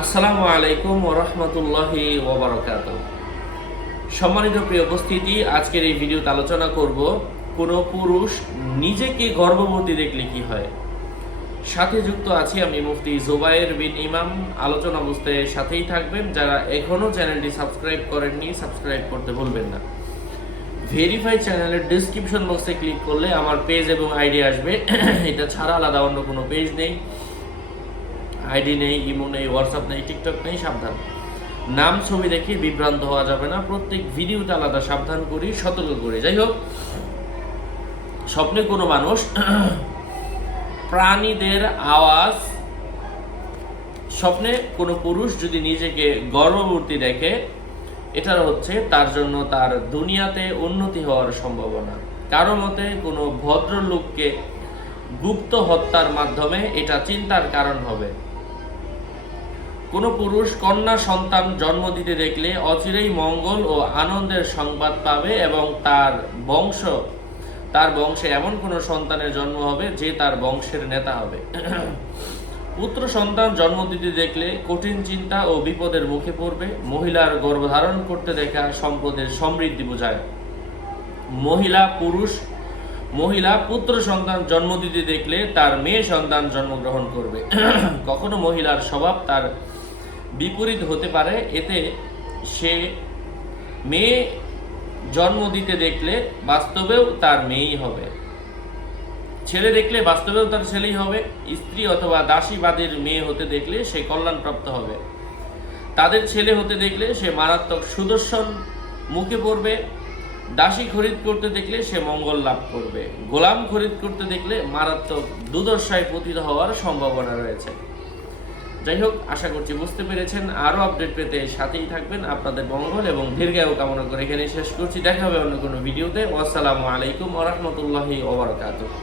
আসসালামু আলাইকুম ওয়া রাহমাতুল্লাহি ওয়া বারাকাতুহু। সম্মানিত প্রিয় উপস্থিতি, আজকের এই ভিডিওতে আলোচনা করব কোন পুরুষ নিজেকে গর্ভবতী দেখলে কি হয়। সাথে যুক্ত আছি আমি মুফতি জুবায়ের বিন ইমাম। আলোচনা বুঝতে সাথেই থাকবেন। যারা এখনো চ্যানেলটি সাবস্ক্রাইব করেননি, সাবস্ক্রাইব করতে ভুলবেন না। ভেরিফাই চ্যানেলের ডেসক্রিপশন বক্সে ক্লিক করলে আমার পেজ এবং আইডি আসবে। এটা ছাড়া আলাদা অন্য কোনো পেজ নেই, আইডি নেই, ইমো নেই, হোয়াটসঅ্যাপ নেই, টিকটক নেই। সাবধান, নাম ছবি দেখে বিভ্রান্ত হওয়া যাবে না। প্রত্যেক ভিডিওতে আলাদা সাবধান করি, সতর্ক করি। যাই হোক, স্বপ্নে কোনো মানুষ প্রাণীদের আওয়াজ, স্বপ্নে কোনো পুরুষ যদি নিজেকে গর্ভবতী দেখে, এটা হচ্ছে তার জন্য তার দুনিয়াতে উন্নতি হওয়ার সম্ভাবনা। কারো মতে কোনো ভদ্রলোককে গুপ্ত হত্যার মাধ্যমে এটা চিন্তার কারণ হবে। কোনো পুরুষ কন্যা সন্তান জন্ম দিতে দেখলে অচিরেই মঙ্গল ও আনন্দের সংবাদ পাবে এবং তার বংশে এমন কোনো সন্তানের জন্ম হবে যে তার বংশের নেতা হবে। পুত্র সন্তান জন্ম দিতে দেখলে কঠিন চিন্তা ও বিপদের মুখে পড়বে। মহিলার গর্ভধারণ করতে দেখা সম্পদের সমৃদ্ধি বোঝায়। মহিলা পুত্র সন্তান জন্ম দিতে দেখলে তার মেয়ে সন্তান জন্মগ্রহণ করবে। কখনো মহিলার স্বভাব তার বিপরীত হতে পারে, এতে সে মেয়ে জন্ম দিতে দেখলে বাস্তবেও তার মেয়েই হবে। ছেলে দেখলে বাস্তবেও তার ছেলেই হবে। স্ত্রী অথবা দাসীবাদীর মেয়ে হতে দেখলে সে কল্যাণপ্রাপ্ত হবে। তাদের ছেলে হতে দেখলে সে মারাত্মক সুদর্শন মুখে পড়বে। দাসী খরিদ করতে দেখলে সে মঙ্গল লাভ করবে। গোলাম খরিদ করতে দেখলে মারাত্মক দুর্দশায় পতিত হওয়ার সম্ভাবনা রয়েছে। যাই হোক, আশা করছি বুঝতে পেরেছেন। আরও আপডেট পেতে সাথেই থাকবেন। আপনাদের মঙ্গল এবং দীর্ঘায়ু কামনা করে এখানে শেষ করছি। দেখা হবে অন্য কোনো ভিডিওতে। আসসালামু আলাইকুম ওয়া রাহমাতুল্লাহি ওয়া বারাকাতুহু।